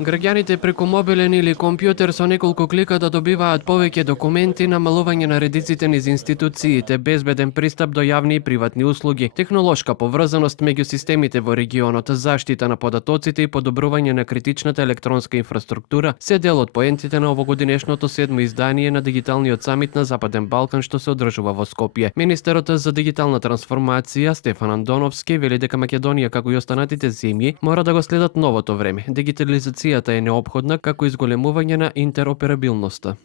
Граѓаните преку мобилен или компјутер со неколку клика да добиваат повеќе документи, намалување на редиците низ институциите, безбеден пристап до јавни и приватни услуги, технолошка поврзаност меѓу системите во регионот, заштита на податоците и подобрување на критичната електронска инфраструктура се дел од поентите на овогодинешното 7 издание на дигиталниот самит на Западен Балкан што се одржува во Скопје. Министерот за дигитална трансформација Стефан Андоновски вели дека Македонија како и останатите земји мора да го следат новото време. Дигитализацијата е неопходна како изголемување на интероперабилноста.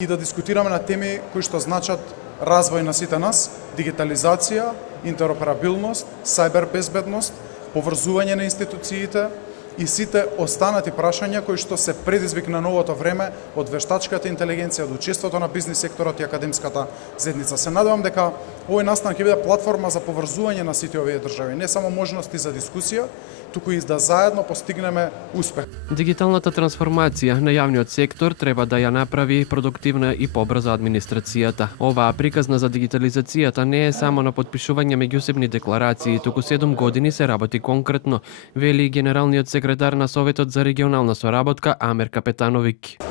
И да дискутираме на теми кои што значат развој на сите нас, дигитализација, интероперабилност, сајбер безбедност, поврзување на институциите и сите останати прашања кои што се предизвик на новото време од вештачката интелигенција, од учеството на бизнис секторот и академската заедница. Се надевам дека овој настан ќе биде платформа за поврзување на сите овие држави, не само можности за дискусија, туку и да заедно постигнеме успех. Дигиталната трансформација на јавниот сектор треба да ја направи продуктивна и побрза администрацијата. Оваа приказна за дигитализацијата не е само на подпишување меѓусебни декларации, туку 7 години се работи конкретно, вели генералниот секретар на Советот за регионална соработка Амер Капетановик.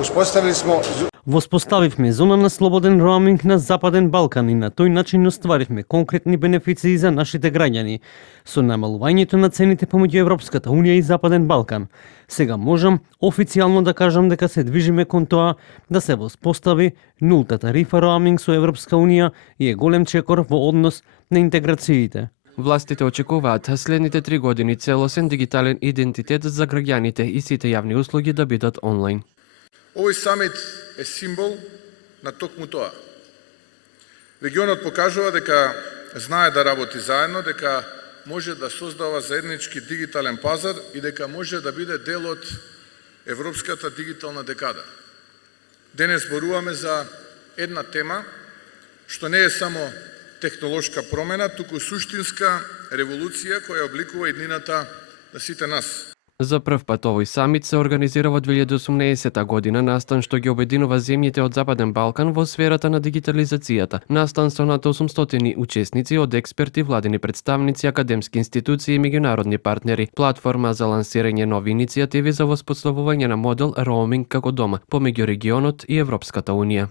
Воспоставивме зона на слободен роуминг на Западен Балкан и на тој начин остваривме конкретни бенефиции за нашите граѓани со намалувањето на цените помеѓу Европската Унија и Западен Балкан. Сега можам официјално да кажам дека се движиме кон тоа да се воспостави нулта тарифа роуминг со Европска Унија и е голем чекор во однос на интеграциите. Властите очекуваат следните 3 години целосен дигитален идентитет за граѓаните и сите јавни услуги да бидат онлайн. Овој самит е символ на токму тоа. Регионот покажува дека знае да работи заедно, дека може да создава заеднички дигитален пазар и дека може да биде дел од Европската дигитална декада. Денес зборуваме за една тема што не е само технолошка промена, туку суштинска револуција која обликува иднината на сите нас. За прв пат овој самит се организира во 2018 година, настан што ги обединува земјите од Западен Балкан во сферата на дигитализацијата. Настан со над 800 учесници од експерти, владени представници, академски институции и меѓународни партнери. Платформа за лансирање нови иницијативи за воспоставување на модел роуминг како дома помеѓу регионот и Европската Унија.